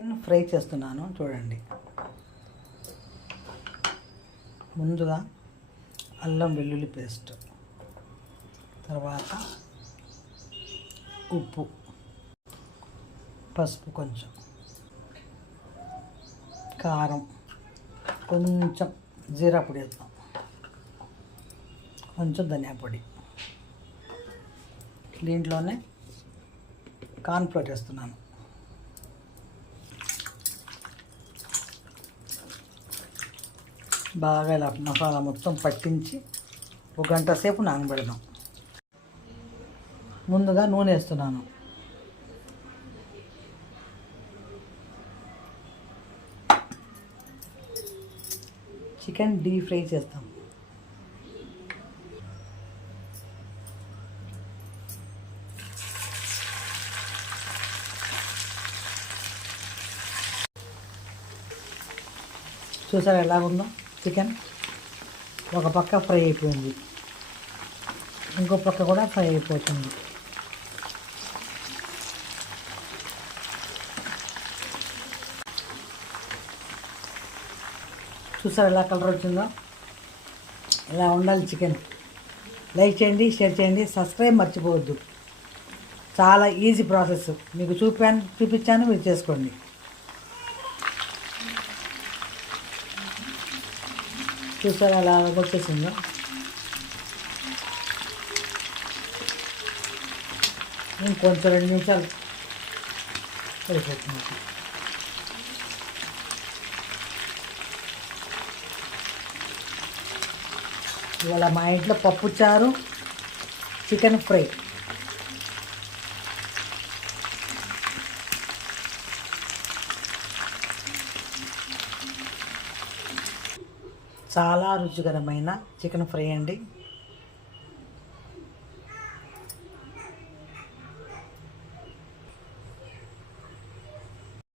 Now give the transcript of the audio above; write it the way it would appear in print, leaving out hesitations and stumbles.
Fry చేస్తున్నాను చూడండి. ముందుగా అల్లం వెల్లుల్లి పేస్ట్, తర్వాత ఉప్పు, పసుపు, కొంచెం కారం, కొంచెం జీరా పొడి వేస్తాం, కొంచెం ధనియా పొడి, దీంట్లోనే కార్న్ఫ్లోర్ వేస్తున్నాను. బాగా ఇలా మసాలా మొత్తం పట్టించి ఒక గంట సేపు నానబెడదాం. ముందుగా నూనె వేస్తున్నాను. చికెన్ డీప్ ఫ్రై చేస్తాం. చూసారా ఎలాగుందో చికెన్? ఒక పక్క ఫ్రై అయిపోయింది, ఇంకో పక్క కూడా ఫ్రై అయిపోతుంది. చూసారా ఎలా కలర్ వచ్చిందో? ఇలా ఉండాలి చికెన్. లైక్ చేయండి, షేర్ చేయండి, సబ్స్క్రైబ్ మర్చిపోవద్దు. చాలా ఈజీ ప్రాసెస్. మీకు చూపించాను, మీరు చేసుకోండి. చూసారా అలా వచ్చేసిందో? ఇంకొంచెం 2 నిమిషాలు సరిపోతుంది. ఇవాళ మా ఇంట్లో పప్పుచారు, చికెన్ ఫ్రై. చాలా రుచికరమైన చికెన్ ఫ్రై అండి.